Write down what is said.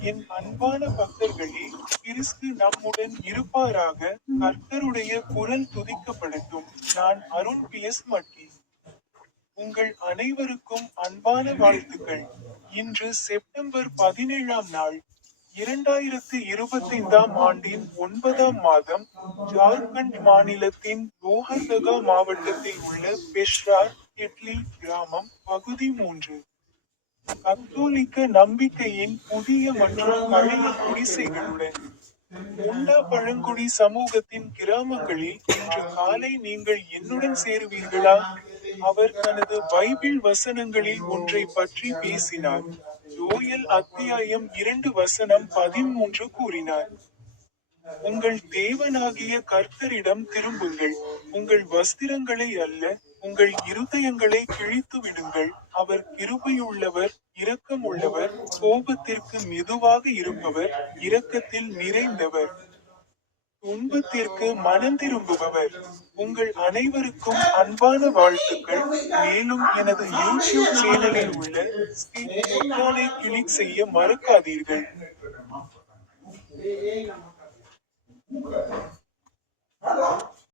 என் அன்பான பக்தர்களே கிறிஸ்து நம்முடன் இருப்பாராக கர்த்தருடைய குரல் துதிக்கப்படட்டும். நான் அருண் பி. எஸ். மட்டி உங்கள் அனைவருக்கும் அன்பான வாழ்த்துக்கள். இன்று செப்டம்பர் பதினேழாம் நாள் இரண்டாயிரத்து இருபத்தைந்தாம் ஆண்டின் ஒன்பதாம் மாதம் ஜார்க்கண்ட் மாநிலத்தின் லோஹர்தகா மாவட்டத்தில் உள்ள பெஷ்ரார் இட்லி கிராமம் பகுதி மூன்று. கத்தோலிக்க நம்பிக்கையின் புதிய மற்றும் பழைய குடிசைகளுடன் முண்டா பழங்குடி சமூகத்தின் கிராமங்களில் இன்று காலை நீங்கள் என்னுடன் சேருவீர்களா? அவர் தனது பைபிள் வசனங்களில் ஒன்றை பற்றி பேசினார். யோயல் அத்தியாயம் இரண்டு வசனம் பதிமூன்று கூறினார். உங்கள் தேவனாகிய கர்த்தரிடம் திரும்புங்கள். உங்கள் வஸ்திரங்களை அல்ல உங்கள் இருதயங்களை கிழித்து விடுங்கள். அவர் கிருபையுள்ளவர் இரக்கம் உள்ளவர் கோபத்திற்கு மெதுவாக இருப்பவர் இரக்கத்தில் நிறைந்தவர். துன்பத்திற்கு மனம் திரும்புபவர். உங்கள் அனைவருக்கும் அன்பான வாழ்த்துக்கள். மேலும் எனது யூடியூப் சேனலில் உள்ள ஸ்கிப் கிளிக் செய்ய மறக்காதீர்கள்.